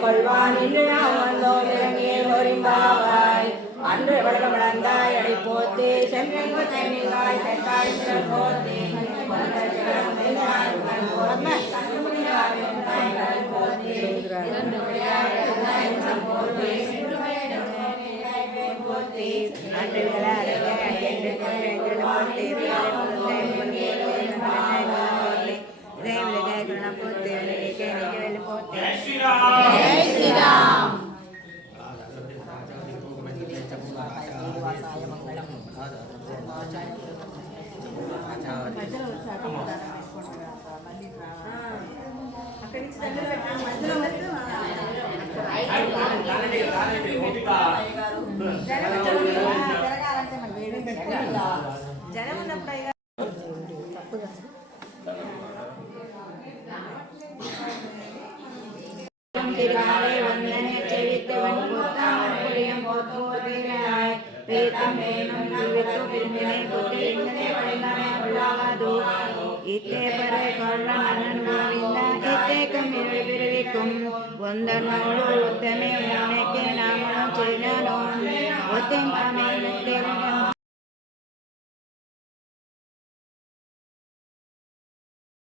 கொள்வான் இன்று நாம் வந்தோம் இறங்கிய ஒரிம்பாவாய் அன்று வளர்ந்தாய் அடி போத்தி சென்றெங்கு தேனிகாய் செற்காய் சிறல் போத்தி திருநாளை வந்தனை செவித்தவன் புத்தாமன் புரியும் போத்தோதிராய் பேத்தம் வேணும் நல்வித்து விரும்பினை போற்றி இந்தனை வழிந்தனை உள்ளாகாதோ இத்தே பறை கொள்ள மன்னன் கோவிந்த இத்தேக்கம் இருள் பிரிவிக்கும் ஒந்தனோடு உத்தமே உன்னைக்கு நாமளும் செய்தனோம் ஒத்தம் அமை முத்தேரம்